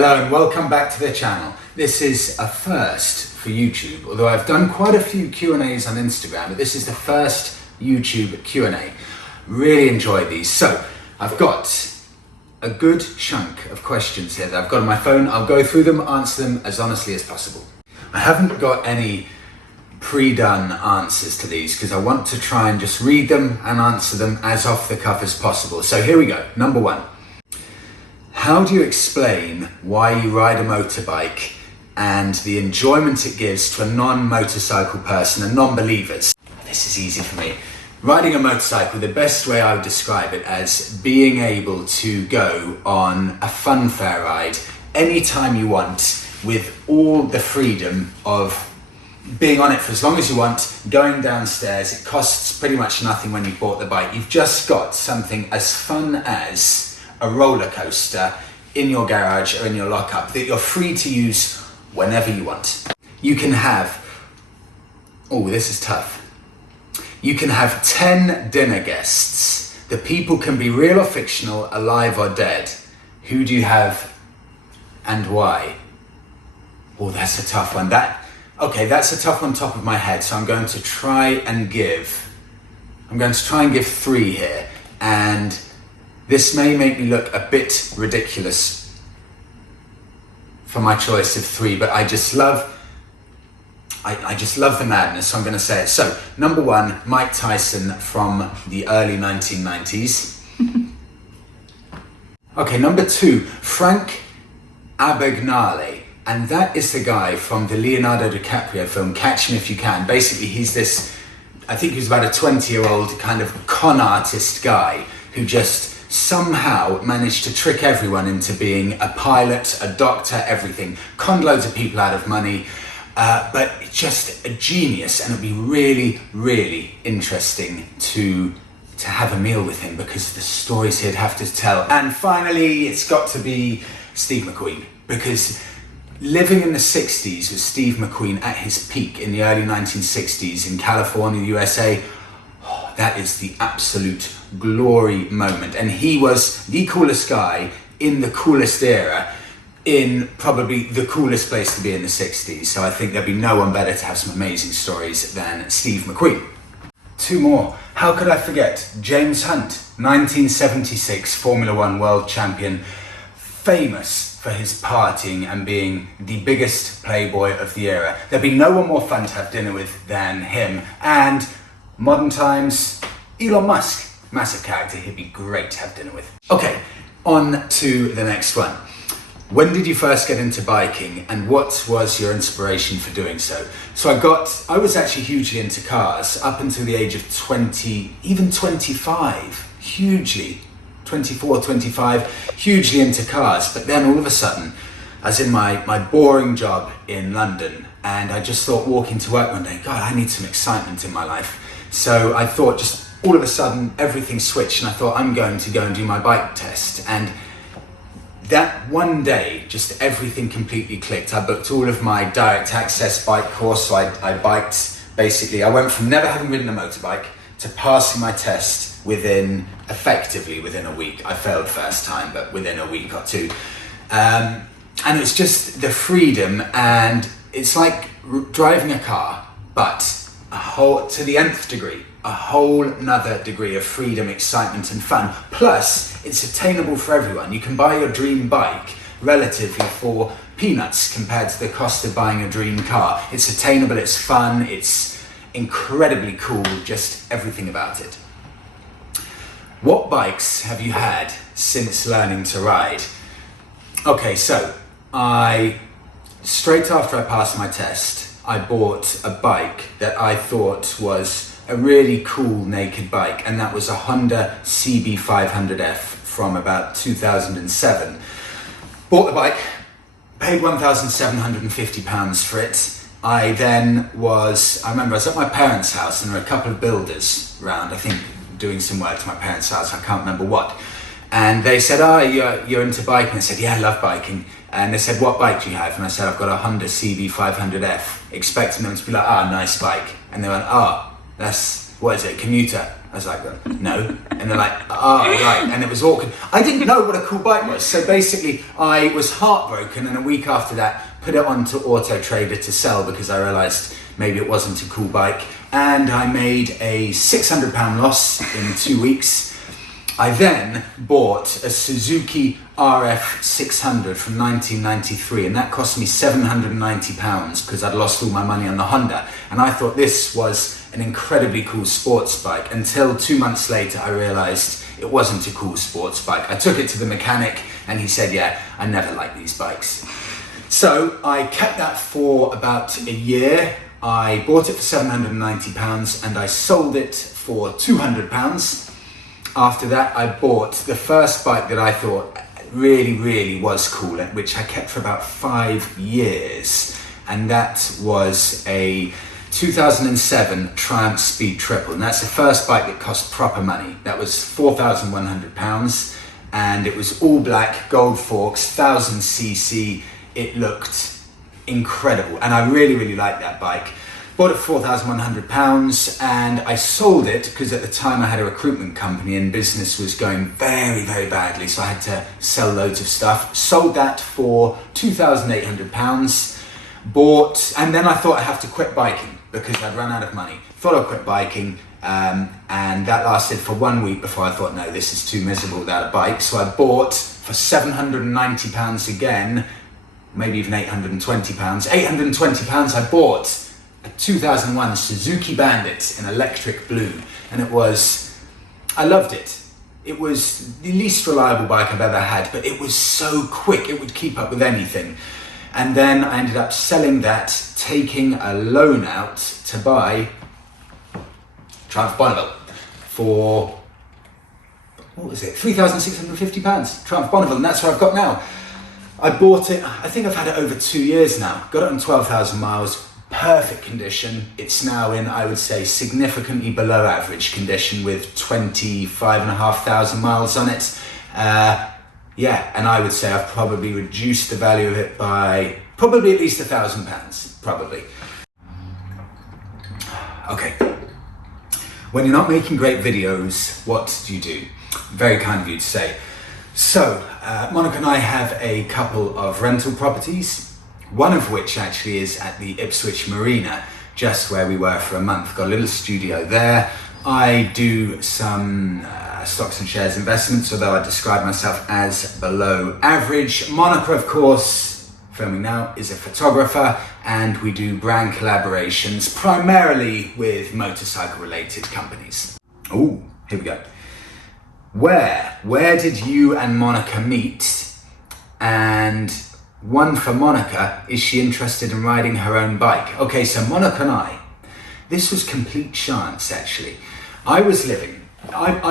Hello and welcome back to the channel. This is a first for YouTube, although I've done quite a few Q&As on Instagram, but this is the first YouTube Q&A. Really enjoy these. So I've got a good chunk of questions here that I've got on my phone. I'll go through them, answer them as honestly as possible. I haven't got any pre-done answers to these because I want to try and just read them and answer them as off the cuff as possible. So here we go. Number one. How do you explain why you ride a motorbike and the enjoyment it gives to a non-motorcycle person and non-believers? This is easy for me. Riding a motorcycle, the best way I would describe it as being able to go on a fun fair ride anytime you want with all the freedom of being on it for as long as you want, going downstairs. It costs pretty much nothing when you bought the bike. You've just got something as fun as a roller coaster in your garage or in your lockup that you're free to use whenever you want. You can have, oh, this is tough. You can have 10 dinner guests. The people can be real or fictional, alive or dead. Who do you have and why? Oh, that's a tough one. That's a tough one top of my head. So I'm going to try and give 3 here. And this may make me look a bit ridiculous for my choice of 3, but I just love the madness, so I'm going to say it. So, number 1, Mike Tyson from the early 1990s. Okay, number 2, Frank Abagnale, and that is the guy from the Leonardo DiCaprio film Catch Me If You Can. Basically, he's this, I think he was about a 20-year-old kind of con artist guy who just somehow managed to trick everyone into being a pilot, a doctor, everything. Conned loads of people out of money, but just a genius, and it'd be really, really interesting to have a meal with him because of the stories he'd have to tell. And finally, it's got to be Steve McQueen, because living in the 60s with Steve McQueen at his peak in the early 1960s in California, USA, that is the absolute glory moment. And he was the coolest guy in the coolest era, in probably the coolest place to be in the 60s. So I think there'd be no one better to have some amazing stories than Steve McQueen. 2 more. How could I forget? James Hunt, 1976 Formula One world champion, famous for his partying and being the biggest playboy of the era. There'd be no one more fun to have dinner with than him. And modern times, Elon Musk, massive character, he'd be great to have dinner with. Okay, on to the next one. When did you first get into biking and what was your inspiration for doing so? So I was actually hugely into cars up until the age of 20, even 25, 24, 25, hugely into cars. But then all of a sudden, I was in my boring job in London, and I just thought, walking to work one day, God, I need some excitement in my life. So I thought, just all of a sudden everything switched, and I thought, I'm going to go and do my bike test. And that one day, just everything completely clicked. I booked all of my direct access bike course, so I biked, basically, I went from never having ridden a motorbike to passing my test effectively within a week. I failed first time, but within a week or 2. And it was just the freedom, and it's like driving a car, but to the nth degree, a whole nother degree of freedom, excitement and fun. Plus, it's attainable for everyone. You can buy your dream bike relatively for peanuts compared to the cost of buying a dream car. It's attainable, it's fun, it's incredibly cool, just everything about it. What bikes have you had since learning to ride? Okay, so straight after I passed my test, I bought a bike that I thought was a really cool naked bike, and that was a Honda CB500F from about 2007. Bought the bike, paid £1,750 for it. I remember I was at my parents' house, and there were a couple of builders around, I think doing some work to my parents' house, I can't remember what. And they said, you're into biking? I said, yeah, I love biking. And they said, what bike do you have? And I said, I've got a Honda CB500F, expecting them to be like, nice bike. And they went, what is it, commuter? I was like, no. And they're like, oh, right. And it was awkward. I didn't know what a cool bike was. So basically, I was heartbroken, and a week after that, put it onto Auto Trader to sell because I realised maybe it wasn't a cool bike. And I made a £600 loss in 2 weeks. I then bought a Suzuki RF 600 from 1993, and that cost me £790 because I'd lost all my money on the Honda. And I thought this was an incredibly cool sports bike until 2 months later I realised it wasn't a cool sports bike. I took it to the mechanic and he said, yeah, I never like these bikes. So I kept that for about a year. I bought it for £790 and I sold it for £200. After that, I bought the first bike that I thought really was cool, which I kept for about 5 years. And that was a 2007 Triumph Speed Triple. And that's the first bike that cost proper money. That was £4,100. And it was all black, gold forks, 1000cc. It looked incredible. And I really liked that bike. Bought it for £4,100 and I sold it because at the time I had a recruitment company and business was going very badly, so I had to sell loads of stuff. Sold that for £2,800. Bought, and then I thought I'd have to quit biking because I'd run out of money. Thought I'd quit biking and that lasted for 1 week before I thought, no, this is too miserable without a bike. So I bought for £790 again, maybe even £820. £820 I bought a 2001 Suzuki Bandit in electric blue, and I loved it. It was the least reliable bike I've ever had, but it was so quick, it would keep up with anything. And then I ended up selling that, taking a loan out to buy Triumph Bonneville for, what was it, £3,650, Triumph Bonneville, and that's what I've got now. I bought it, I think I've had it over 2 years now, got it on 12,000 miles, perfect condition. It's now in, I would say, significantly below average condition with 25,500 miles on it. Yeah, and I would say I've probably reduced the value of it by probably at least £1,000, probably. Okay, when you're not making great videos, what do you do? Very kind of you to say. So, Monika and I have a couple of rental properties. One of which actually is at the Ipswich Marina, just where we were for a month. Got a little studio there. I do some stocks and shares investments, although I describe myself as below average. Monika, of course, filming now, is a photographer, and we do brand collaborations, primarily with motorcycle related companies. Oh, here we go. Where did you and Monika meet? And one for Monika, is she interested in riding her own bike? Okay, so Monika and I, this was complete chance actually. I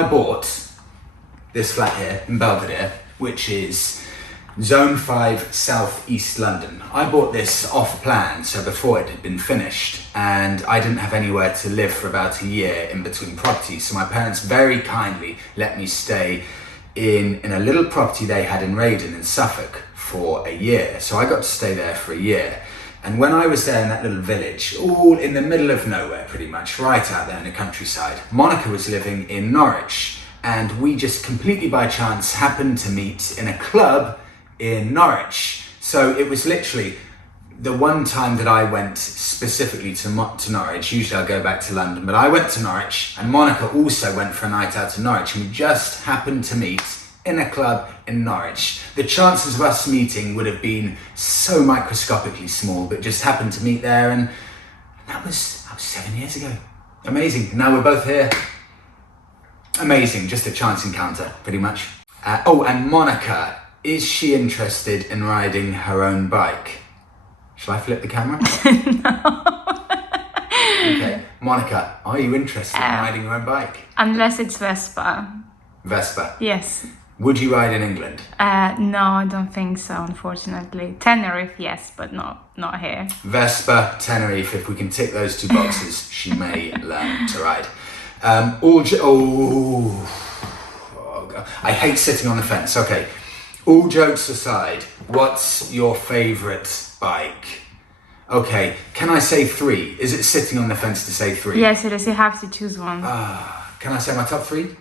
bought this flat here in Belvedere, which is Zone 5 South East London. I bought this off plan, so before it had been finished, and I didn't have anywhere to live for about a year in between properties, so my parents very kindly let me stay in a little property they had in Ridden in Suffolk for a year. So I got to stay there for a year. And when I was there in that little village, all in the middle of nowhere pretty much, right out there in the countryside, Monika was living in Norwich, and we just completely by chance happened to meet in a club in Norwich. So it was literally the one time that I went specifically to Norwich. Usually I go back to London, but I went to Norwich, and Monika also went for a night out to Norwich, and we just happened to meet in a club in Norwich. The chances of us meeting would have been so microscopically small, but just happened to meet there, and that was 7 years ago. Amazing. Now we're both here. Amazing. Just a chance encounter, pretty much. Oh, and Monika, is she interested in riding her own bike? Shall I flip the camera? No. Okay. Monika, are you interested in riding your own bike? Unless it's Vespa. Vespa? Yes. Would you ride in England? No, I don't think so, unfortunately. Tenerife, yes, but not here. Vespa, Tenerife, if we can tick those two boxes, she may learn to ride. God. I hate sitting on the fence. Okay, all jokes aside, what's your favourite bike? Okay, can I say 3? Is it sitting on the fence to say 3? Yes, it is. You have to choose one. Can I say my top three?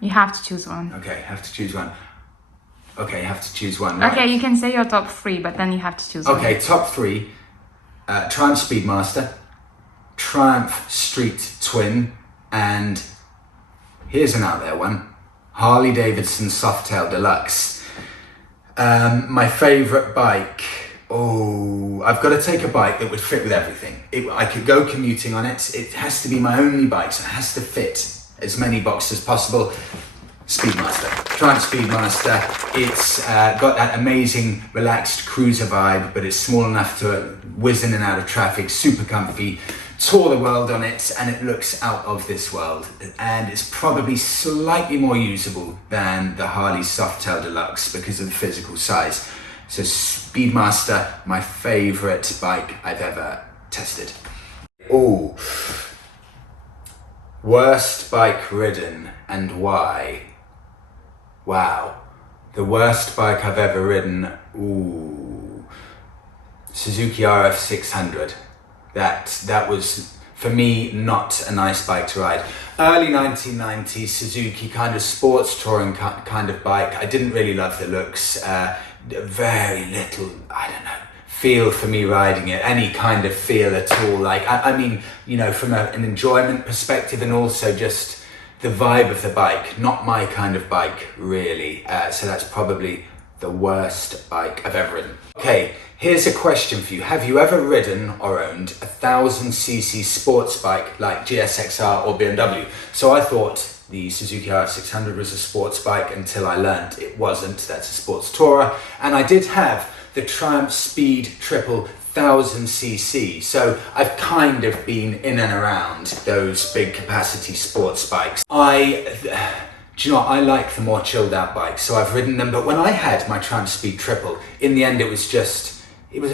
You have to choose one. Okay, have to choose one. Okay, you have to choose one. Right. Okay, you can say your top three, but then you have to choose one. Okay, top three. Triumph Speedmaster, Triumph Street Twin, and here's an out there one, Harley Davidson Softail Deluxe. My favourite bike, I've got to take a bike that would fit with everything. I could go commuting on it. It has to be my only bike, so it has to fit as many boxes as possible. Speedmaster, Triumph Speedmaster. It's got that amazing relaxed cruiser vibe, but it's small enough to whiz in and out of traffic, super comfy. Tour the world on it, and it looks out of this world. And it's probably slightly more usable than the Harley Softail Deluxe because of the physical size. So Speedmaster, my favourite bike I've ever tested. Worst bike ridden and why? Wow, the worst bike I've ever ridden, Suzuki RF 600. That was, for me, not a nice bike to ride. Early 1990s Suzuki, kind of sports touring kind of bike. I didn't really love the looks, very little, I don't know, feel for me riding it, any kind of feel at all. Like, I mean, you know, from an enjoyment perspective, and also just the vibe of the bike, not my kind of bike, really. So that's probably the worst bike I've ever ridden. Okay, here's a question for you. Have you ever ridden or owned a 1000cc sports bike like GSXR or BMW? So I thought the Suzuki RF600 was a sports bike until I learned it wasn't. That's a sports tourer. And I did have the Triumph Speed Triple 1000cc. So I've kind of been in and around those big capacity sports bikes. Do you know what? I like the more chilled out bikes, so I've ridden them. But when I had my Triumph Speed Triple, in the end it was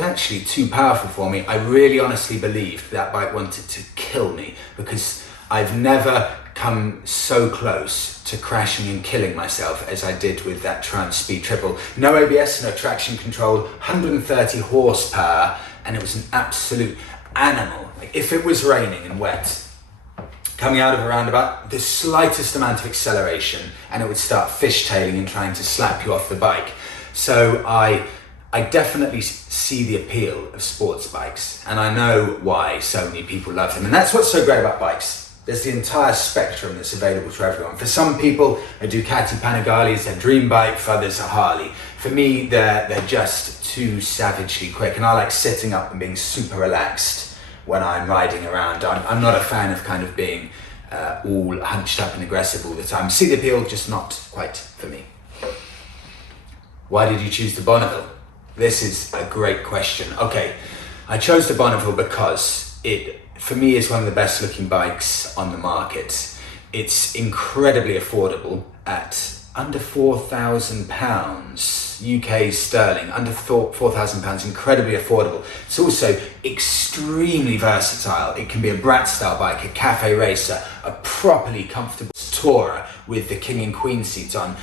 actually too powerful for me. I really honestly believed that bike wanted to kill me, because I've never come so close to crashing and killing myself as I did with that Triumph Speed Triple. No ABS, no traction control, 130 horsepower, and it was an absolute animal. Like, if it was raining and wet, coming out of a roundabout, the slightest amount of acceleration and it would start fishtailing and trying to slap you off the bike. So I definitely see the appeal of sports bikes, and I know why so many people love them. And that's what's so great about bikes. There's the entire spectrum that's available to everyone. For some people, a Ducati Panigale is their dream bike, for others a Harley. For me, they're just too savagely quick, and I like sitting up and being super relaxed when I'm riding around. I'm not a fan of kind of being all hunched up and aggressive all the time. See the appeal, just not quite for me. Why did you choose the Bonneville? This is a great question. Okay, I chose the Bonneville because it, for me, is one of the best looking bikes on the market. It's incredibly affordable at under £4,000 UK sterling, under £4,000, incredibly affordable. It's also extremely versatile. It can be a brat style bike, a cafe racer, a properly comfortable tourer with the king and queen seats on.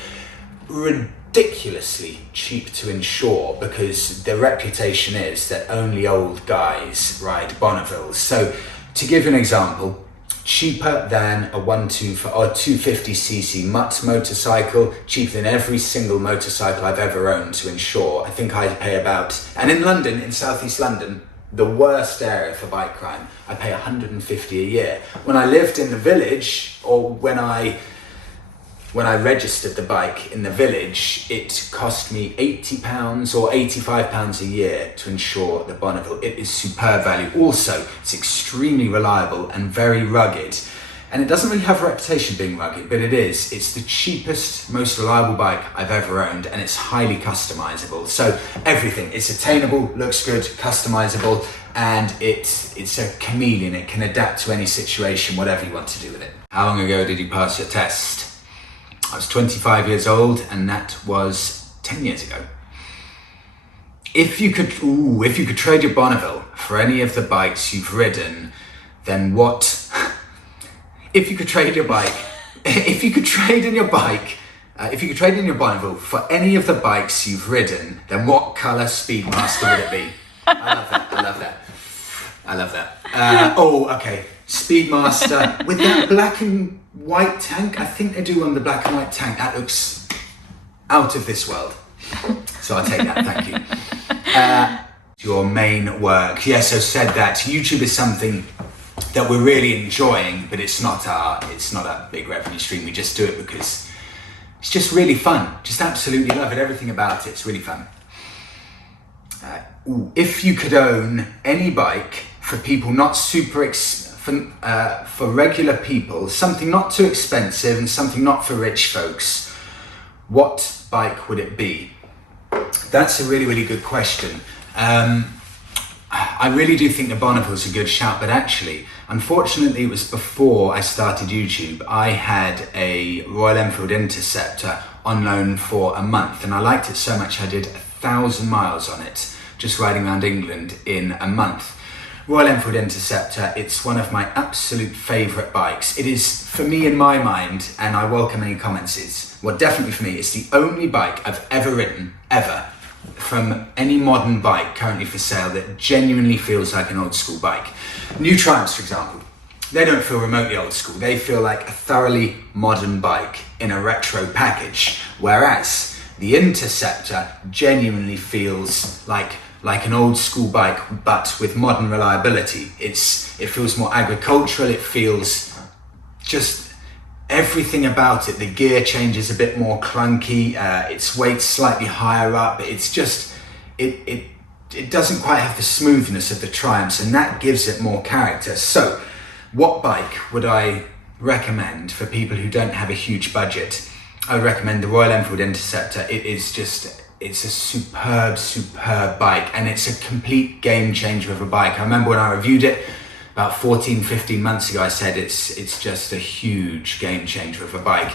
Ridiculously cheap to insure, because the reputation is that only old guys ride Bonnevilles. So to give you an example, cheaper than a 250cc Mutt motorcycle, cheaper than every single motorcycle I've ever owned to insure. I think I pay about, and in London, in southeast London, the worst area for bike crime, I pay 150 a year. When I lived in the village, or when I registered the bike in the village, it cost me £80 or £85 a year to insure the Bonneville. It is superb value. Also, it's extremely reliable and very rugged. And it doesn't really have a reputation of being rugged, but it is. It's the cheapest, most reliable bike I've ever owned, and it's highly customizable. So everything, it's attainable, looks good, customizable, and it's a chameleon. It can adapt to any situation, whatever you want to do with it. How long ago did you pass your test? I was 25 years old, and that was 10 years ago. If you could trade your Bonneville for any of the bikes you've ridden, then what? If you could trade in your Bonneville for any of the bikes you've ridden, then what colour Speedmaster would it be? I love that. Okay. Speedmaster with that black and white tank. I think they do on the black and white tank. That looks out of this world. So I'll take that, thank you. Your main work. Yes, I've said that YouTube is something that we're really enjoying, but it's not a big revenue stream. We just do it because it's just really fun. Just absolutely love it. Everything about it's really fun. If you could own any bike for people not for regular people, something not too expensive and something not for rich folks, what bike would it be? That's a really, really good question. I really do think the Bonneville's a good shout, but actually, unfortunately, it was before I started YouTube. I had a Royal Enfield Interceptor on loan for a month, and I liked it so much I did 1,000 miles on it, just riding around England in a month. Royal Enfield Interceptor, it's one of my absolute favourite bikes. It is, for me, in my mind, and I welcome any comments, definitely for me, it's the only bike I've ever ridden, ever, from any modern bike currently for sale that genuinely feels like an old school bike. New Triumphs, for example, they don't feel remotely old school. They feel like a thoroughly modern bike in a retro package, whereas the Interceptor genuinely feels like an old school bike, but with modern reliability. It feels more agricultural. It feels just everything about it. The gear change is a bit more clunky. Its weight's slightly higher up. It's just it doesn't quite have the smoothness of the Triumphs, and that gives it more character. So, what bike would I recommend for people who don't have a huge budget? I would recommend the Royal Enfield Interceptor. It's a superb bike, and it's a complete game changer of a bike. I remember when I reviewed it about 15 months ago, I said it's just a huge game changer of a bike.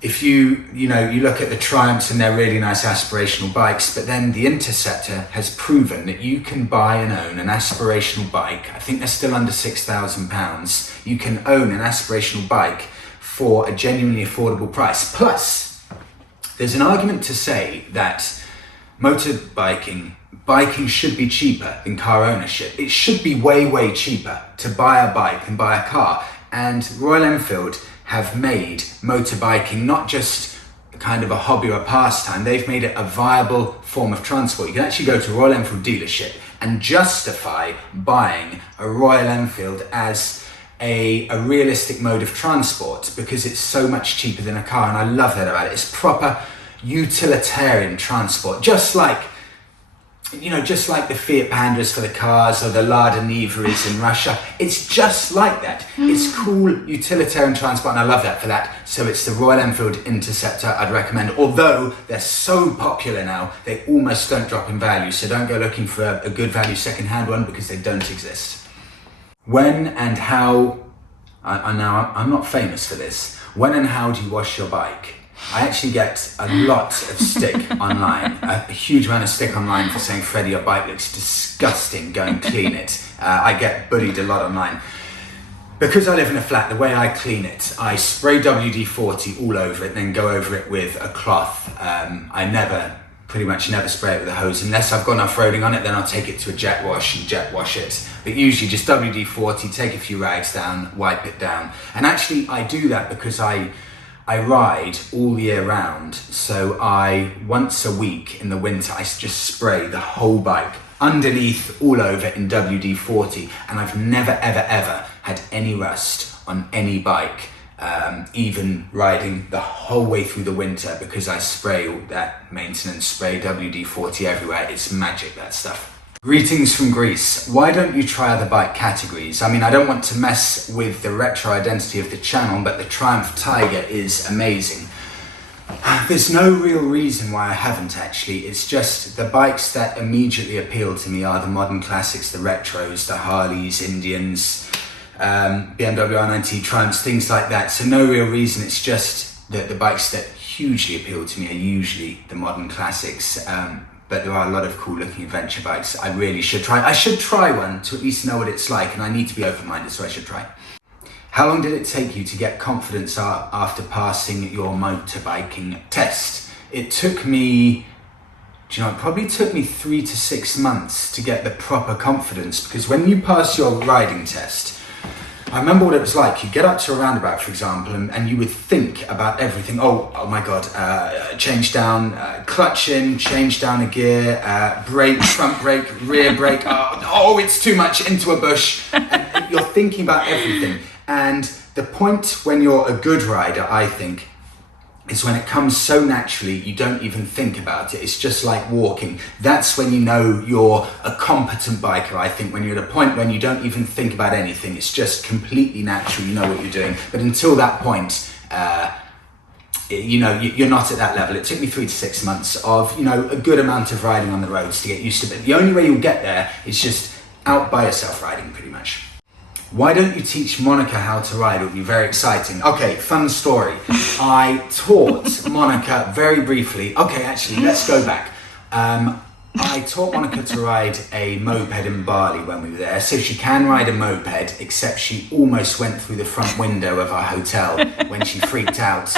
If you look at the Triumphs and they're really nice aspirational bikes, but then the Interceptor has proven that you can buy and own an aspirational bike. I think they're still under £6,000. You can own an aspirational bike for a genuinely affordable price. Plus, there's an argument to say that biking should be cheaper than car ownership. It should be way, way cheaper to buy a bike than buy a car. And Royal Enfield have made motorbiking not just kind of a hobby or a pastime, they've made it a viable form of transport. You can actually go to a Royal Enfield dealership and justify buying a Royal Enfield as a realistic mode of transport because it's so much cheaper than a car, and I love that about it. It's proper utilitarian transport, just like the Fiat Pandas for the cars or the Lada Niveas in Russia. It's just like that. It's cool utilitarian transport, and I love that for that. So it's the Royal Enfield Interceptor I'd recommend, although they're so popular now, they almost don't drop in value. So don't go looking for a good value second-hand one because they don't exist. When and how, I'm not famous for this, when and how do you wash your bike? I actually get a lot of stick online, a huge amount of stick online for saying, Freddie, your bike looks disgusting, go and clean it. I get bullied a lot online. Because I live in a flat, the way I clean it, I spray WD-40 all over it, then go over it with a cloth. I pretty much never spray it with a hose. Unless I've gone off-roading on it, then I'll take it to a jet wash and jet wash it. But usually just WD-40, take a few rags down, wipe it down. And actually I do that because I ride all year round, so once a week in the winter, I just spray the whole bike, underneath, all over in WD-40, and I've never, ever, ever had any rust on any bike, even riding the whole way through the winter, because I spray all that maintenance spray, WD-40 everywhere. It's magic, that stuff. Greetings from Greece. Why don't you try other bike categories? I mean, I don't want to mess with the retro identity of the channel, but the Triumph Tiger is amazing. There's no real reason why I haven't actually. It's just the bikes that immediately appeal to me are the modern classics, the retros, the Harleys, Indians, BMW R9T, Triumphs, things like that. So no real reason. It's just that the bikes that hugely appeal to me are usually the modern classics. But there are a lot of cool looking adventure bikes I really should try. I should try one to at least know what it's like, and I need to be open-minded, so I should try. How long did it take you to get confidence after passing your motorbiking test? It took me, it probably took me 3 to 6 months to get the proper confidence, because when you pass your riding test, I remember what it was like. You'd get up to a roundabout, for example, and you would think about everything. Oh my God, change down, clutch in, change down a gear, brake, front brake, rear brake. Oh, it's too much, into a bush. And you're thinking about everything. And the point when you're a good rider, I think, is when it comes so naturally, you don't even think about it. It's just like walking. That's when you know you're a competent biker, I think, when you're at a point when you don't even think about anything. It's just completely natural, you know what you're doing. But until that point, you know, you're not at that level. It took me 3 to 6 months of, you know, a good amount of riding on the roads to get used to it. The only way you'll get there is just out by yourself riding, pretty much. Why don't you teach Monika how to ride? It would be very exciting. Okay, fun story. I taught Monika very briefly. Okay, actually, let's go back. I taught Monika to ride a moped in Bali when we were there. So she can ride a moped, except she almost went through the front window of our hotel when she freaked out.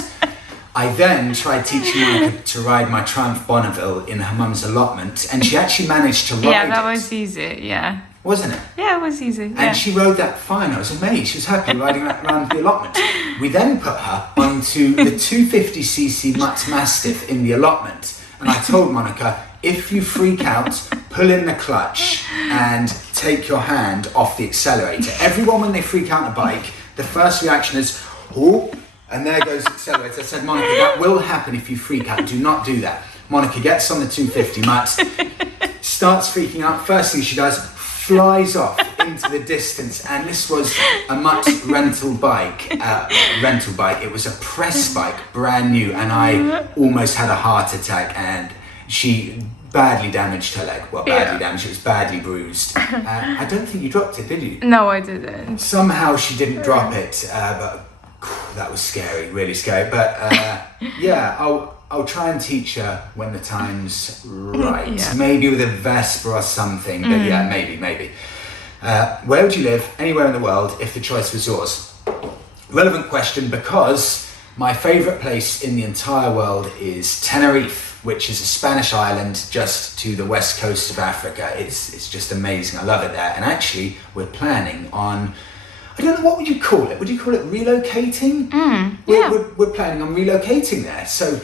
I then tried teaching Monika to ride my Triumph Bonneville in her mum's allotment, and she actually managed to ride it. Yeah, that was easy, yeah. Wasn't it? Yeah, it was easy. Yeah. And she rode that fine. I was amazed. She was happy riding that around the allotment. We then put her onto the 250cc Mutt Mastiff in the allotment. And I told Monika, if you freak out, pull in the clutch and take your hand off the accelerator. Everyone, when they freak out on a bike, the first reaction is, oh, and there goes the accelerator. I said, Monika, that will happen if you freak out. Do not do that. Monika gets on the 250 Mutt, starts freaking out. First thing she does, flies off into the distance, and this was a Mutt rental bike. It was a press bike, brand new, and I almost had a heart attack, and she badly damaged her leg. Well, badly damaged, it was badly bruised. I don't think you dropped it, did you? No, I didn't. Somehow she didn't drop it, but that was scary, really scary. But yeah, I'll try and teach her when the time's right. Yeah. Maybe with a Vespa or something, but yeah, maybe. Where would you live? Anywhere in the world, if the choice was yours. Relevant question, because my favourite place in the entire world is Tenerife, which is a Spanish island just to the west coast of Africa. It's just amazing. I love it there. And actually, we're planning on, I don't know, what would you call it? Would you call it relocating? We're planning on relocating there. So,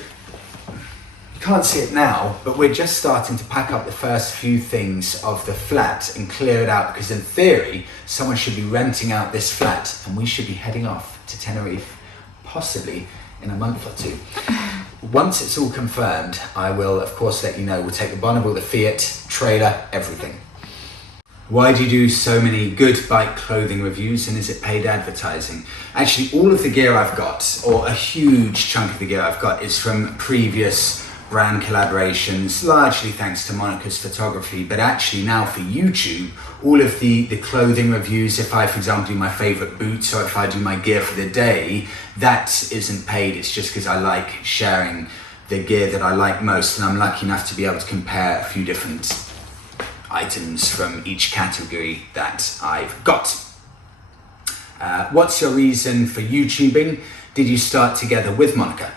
can't see it now, but we're just starting to pack up the first few things of the flat and clear it out, because in theory, someone should be renting out this flat and we should be heading off to Tenerife, possibly in a month or two. Once it's all confirmed, I will, of course, let you know. We'll take the Bonneville, the Fiat, trailer, everything. Why do you do so many good bike clothing reviews, and is it paid advertising? Actually, all of the gear I've got, or a huge chunk of the gear I've got, is from previous brand collaborations, largely thanks to Monika's photography. But actually now for YouTube, all of the clothing reviews, if I, for example, do my favorite boots, or if I do my gear for the day, that isn't paid. It's just because I like sharing the gear that I like most, and I'm lucky enough to be able to compare a few different items from each category that I've got. What's your reason for YouTubing? Did you start together with Monika?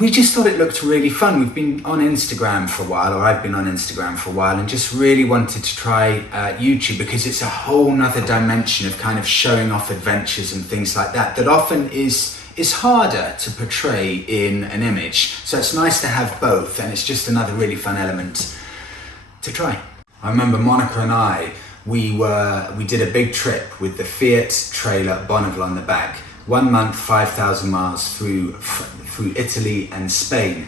We just thought it looked really fun. We've been on Instagram for a while, or I've been on Instagram for a while, and just really wanted to try YouTube, because it's a whole nother dimension of kind of showing off adventures and things like that often is harder to portray in an image. So it's nice to have both, and it's just another really fun element to try. I remember Monika and I, we did a big trip with the Fiat trailer Bonneville on the back. 1 month, 5,000 miles through Italy and Spain,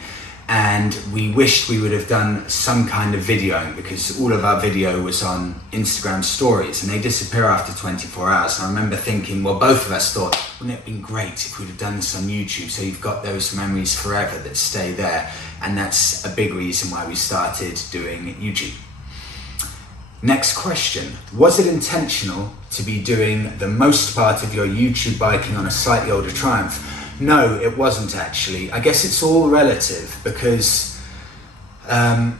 and we wished we would have done some kind of videoing, because all of our video was on Instagram stories and they disappear after 24 hours. And I remember thinking, well, both of us thought, wouldn't it have been great if we'd have done this on YouTube, so you've got those memories forever that stay there. And that's a big reason why we started doing YouTube. Next question, was it intentional to be doing the most part of your YouTube biking on a slightly older Triumph? No, it wasn't actually. I guess it's all relative, because, yeah,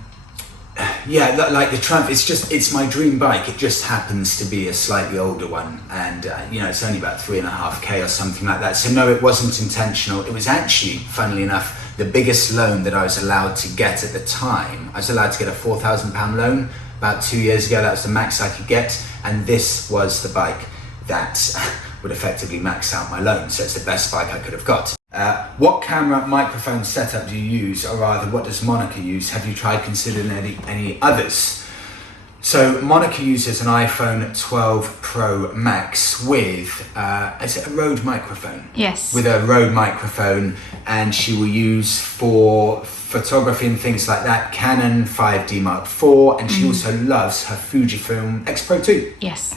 like the Triumph, it's my dream bike. It just happens to be a slightly older one, and you know, it's only about 3.5K or something like that. So no, it wasn't intentional. It was actually, funnily enough, the biggest loan that I was allowed to get at the time. I was allowed to get a £4,000 loan. About 2 years ago, that was the max I could get, and this was the bike. that would effectively max out my loan. So it's the best bike I could have got. What camera microphone setup do you use, or rather what does Monika use? Have you tried considering any others? So Monika uses an iPhone 12 Pro Max with, is it a Rode microphone? Yes. With a Rode microphone, and she will use for photography and things like that, Canon 5D Mark IV, and she also loves her Fujifilm X Pro 2. Yes.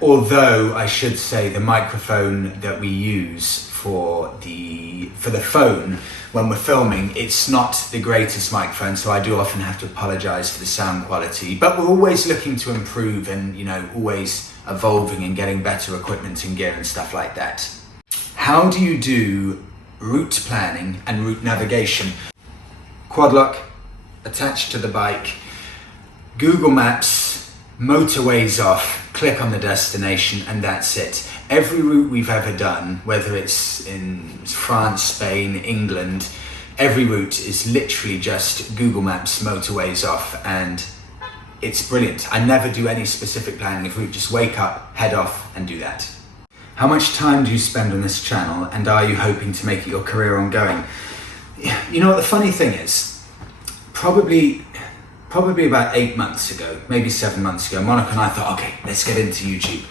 Although I should say the microphone that we use for the phone when we're filming, it's not the greatest microphone, so I do often have to apologize for the sound quality, but we're always looking to improve and, you know, always evolving and getting better equipment and gear and stuff like that. How do you do route planning and route navigation? Quad lock attached to the bike, Google Maps, motorways off, click on the destination, and that's it. Every route we've ever done, whether it's in France, Spain, England, every route is literally just Google Maps, motorways off, and it's brilliant. I never do any specific planning of route, just wake up, head off, and do that. How much time do you spend on this channel, and are you hoping to make it your career ongoing? You know what the funny thing is? Probably about 8 months ago, maybe 7 months ago, Monika and I thought, okay, let's get into YouTube.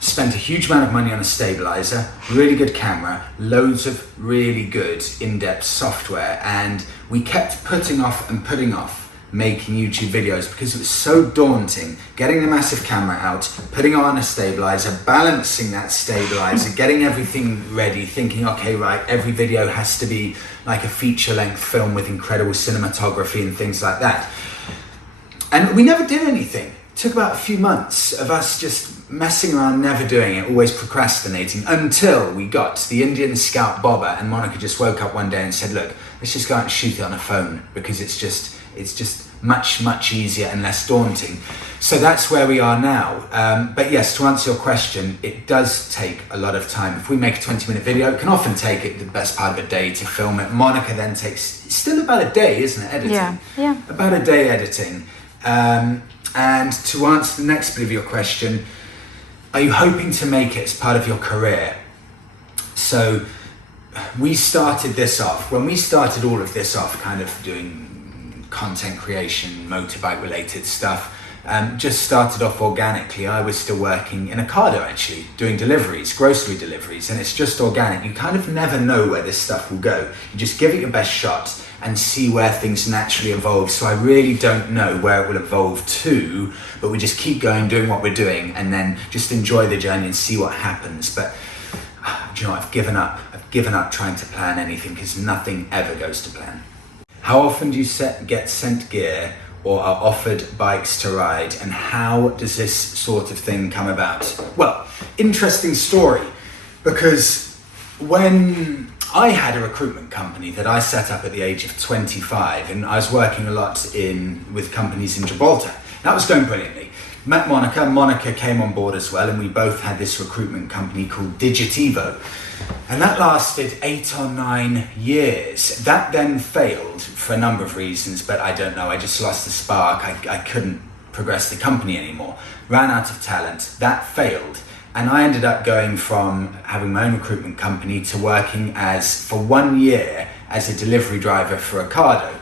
Spent a huge amount of money on a stabilizer, really good camera, loads of really good in-depth software, and we kept putting off making YouTube videos because it was so daunting getting the massive camera out, putting on a stabilizer, balancing that stabilizer, getting everything ready, thinking, okay, right, every video has to be like a feature-length film with incredible cinematography and things like that. And we never did anything. It took about a few months of us just messing around, never doing it, always procrastinating, until we got the Indian Scout bobber, and Monika just woke up one day and said, look, let's just go out and shoot it on a phone because it's just much easier and less daunting. So that's where we are now. But yes, to answer your question, it does take a lot of time. If we make a 20-minute video, it can often take it the best part of a day to film it. Monika then takes still about a day, isn't it, editing? Yeah. About a day editing. And to answer the next bit of your question, are you hoping to make it as part of your career? So we started this off, when we started all of this off, kind of doing content creation, motorbike related stuff, just started off organically. I was still working in a cardo actually, doing deliveries, grocery deliveries, and it's just organic. You kind of never know where this stuff will go. You just give it your best shot and see where things naturally evolve. So I really don't know where it will evolve to, but we just keep going, doing what we're doing, and then just enjoy the journey and see what happens. But do you know, I've given up trying to plan anything because nothing ever goes to plan. How often do you get sent gear or are offered bikes to ride, and how does this sort of thing come about? Well, interesting story, because when I had a recruitment company that I set up at the age of 25, and I was working a lot with companies in Gibraltar. That was going brilliantly. Met Monika, Monika came on board as well, and we both had this recruitment company called Digitivo. And that lasted 8 or 9 years. That then failed for a number of reasons, but I don't know, I just lost the spark. I couldn't progress the company anymore. Ran out of talent, that failed. And I ended up going from having my own recruitment company to working for 1 year as a delivery driver for Ocado,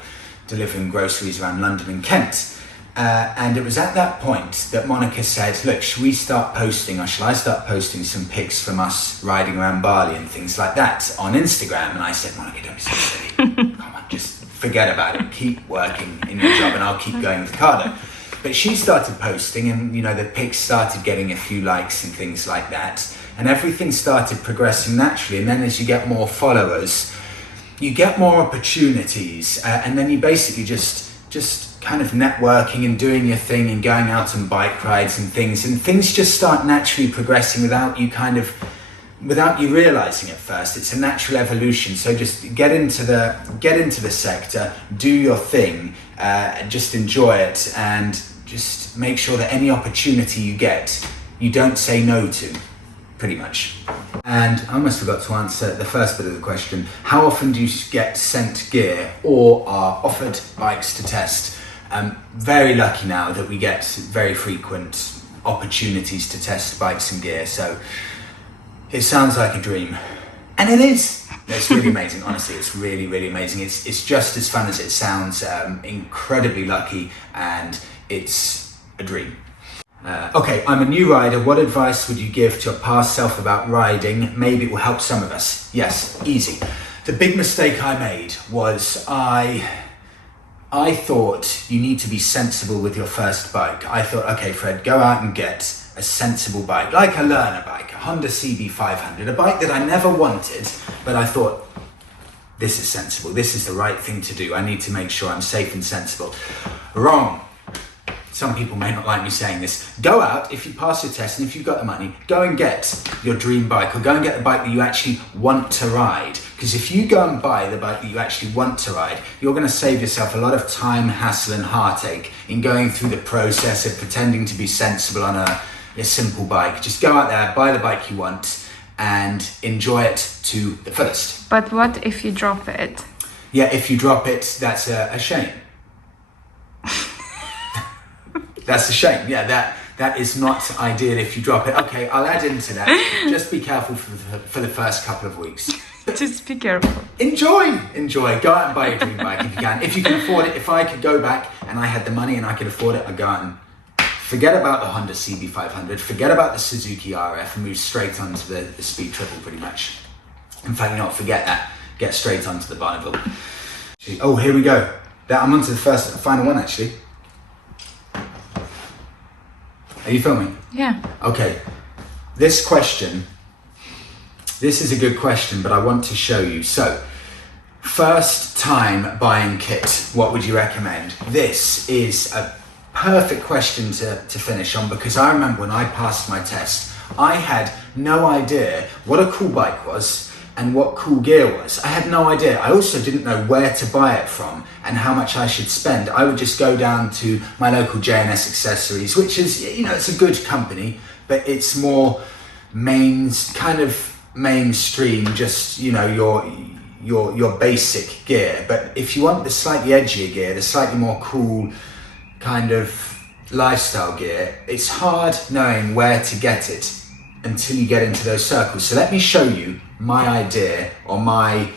delivering groceries around London and Kent. And it was at that point that Monika said, look, should we start posting, or shall I start posting some pics from us riding around Bali and things like that on Instagram? And I said, Monika, don't be so silly. Come on, just forget about it. Keep working in your job and I'll keep going with Ocado. But she started posting, and you know, the pics started getting a few likes and things like that, and everything started progressing naturally. And then as you get more followers, you get more opportunities, and then you basically just kind of networking and doing your thing and going out on bike rides and things just start naturally progressing without you realizing at first. It's a natural evolution. So just get into the sector, do your thing, just enjoy it, and just make sure that any opportunity you get, you don't say no to, pretty much. And I almost forgot to answer the first bit of the question. How often do you get sent gear or are offered bikes to test? I'm very lucky now that we get very frequent opportunities to test bikes and gear. So it sounds like a dream, and it is. It's really amazing. Honestly, it's really, really amazing. It's just as fun as it sounds. Incredibly lucky, and it's a dream. Okay, I'm a new rider. What advice would you give to a past self about riding? Maybe it will help some of us. Yes, easy. The big mistake I made was I thought you need to be sensible with your first bike. I thought, okay, Fred, go out and get a sensible bike, like a learner bike, a Honda CB500, a bike that I never wanted, but I thought, this is sensible. This is the right thing to do. I need to make sure I'm safe and sensible. Wrong. Some people may not like me saying this. Go out, if you pass your test and if you've got the money, go and get your dream bike, or go and get the bike that you actually want to ride. Because if you go and buy the bike that you actually want to ride, you're going to save yourself a lot of time, hassle and heartache in going through the process of pretending to be sensible on a simple bike. Just go out there, buy the bike you want and enjoy it to the fullest. But what if you drop it? Yeah, if you drop it, that's a shame. That's a shame. Yeah, that is not ideal if you drop it. Okay, I'll add into that. Just be careful for the first couple of weeks. Just be careful. Enjoy. Go out and buy your dream bike if you can. If you can afford it. If I could go back and I had the money and I could afford it, I'd go out and forget about the Honda CB500, forget about the Suzuki RF and move straight onto the Speed Triple pretty much. In fact, forget that. Get straight onto the Bonneville. Oh, here we go. I'm onto the final one actually. Are you filming? Yeah. Okay. This is a good question, but I want to show you. So, first time buying kit, what would you recommend? This is a perfect question to finish on, because I remember when I passed my test, I had no idea what a cool bike was and what cool gear was. I had no idea. I also didn't know where to buy it from and how much I should spend. I would just go down to my local J&S Accessories, which is, it's a good company, but it's more mainstream, just, your basic gear. But if you want the slightly edgier gear, the slightly more cool kind of lifestyle gear, it's hard knowing where to get it until you get into those circles. So let me show you my idea or my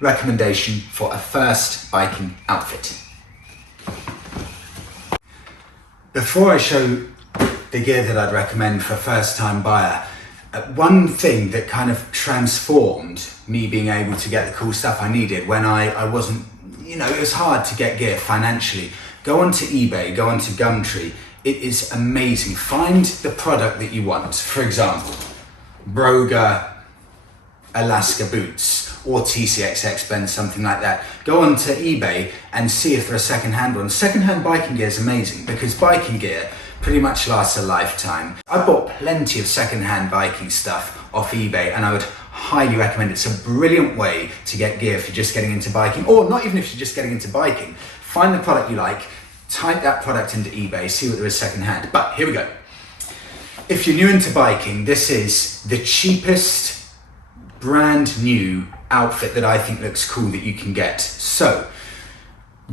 recommendation for a first biking outfit. Before I show the gear that I'd recommend for a first time buyer, one thing that kind of transformed me being able to get the cool stuff I needed when I wasn't, it was hard to get gear financially. Go onto eBay, go onto Gumtree. It is amazing. Find the product that you want. For example, Broga Alaska boots or TCXX Blend, something like that. Go onto eBay and see if there are second-hand ones. Second-hand biking gear is amazing because biking gear pretty much lasts a lifetime. I bought plenty of second-hand biking stuff off eBay and I would highly recommend it. It's a brilliant way to get gear if you're just getting into biking, or not even if you're just getting into biking. Find the product you like, type that product into eBay, see what there is second-hand. But here we go. If you're new into biking, this is the cheapest brand new outfit that I think looks cool that you can get. So,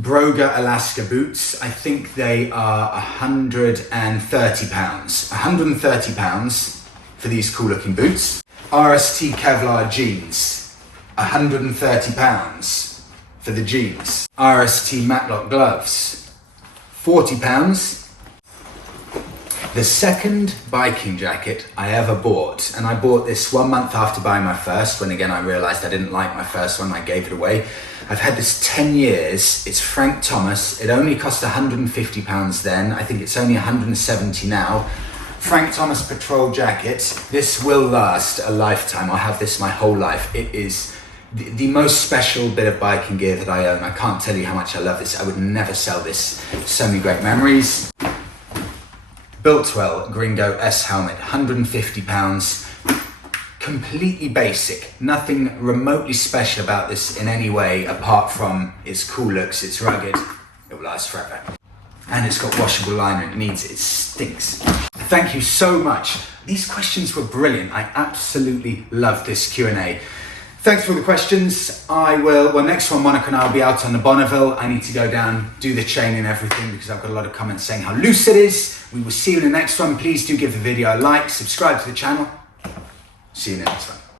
Broga Alaska boots, I think they are £130. £130 for these cool looking boots. RST Kevlar jeans, £130 for the jeans. RST Matlock gloves, £40. The second biking jacket I ever bought, and I bought this 1 month after buying my first, when again I realised I didn't like my first one, I gave it away. I've had this 10 years, it's Frank Thomas, it only cost £150 then, I think it's only £170 now. Frank Thomas Patrol jacket, this will last a lifetime, I'll have this my whole life. It is the most special bit of biking gear that I own. I can't tell you how much I love this, I would never sell this. So many great memories. Biltwell Gringo S helmet, £150, completely basic, nothing remotely special about this in any way apart from its cool looks, it's rugged, it will last forever. And it's got washable liner, it stinks. Thank you so much. These questions were brilliant, I absolutely loved this Q&A. Thanks for the questions. Next one, Monika and I will be out on the Bonneville. I need to go down, do the chain and everything because I've got a lot of comments saying how loose it is. We will see you in the next one. Please do give the video a like, subscribe to the channel. See you in the next one.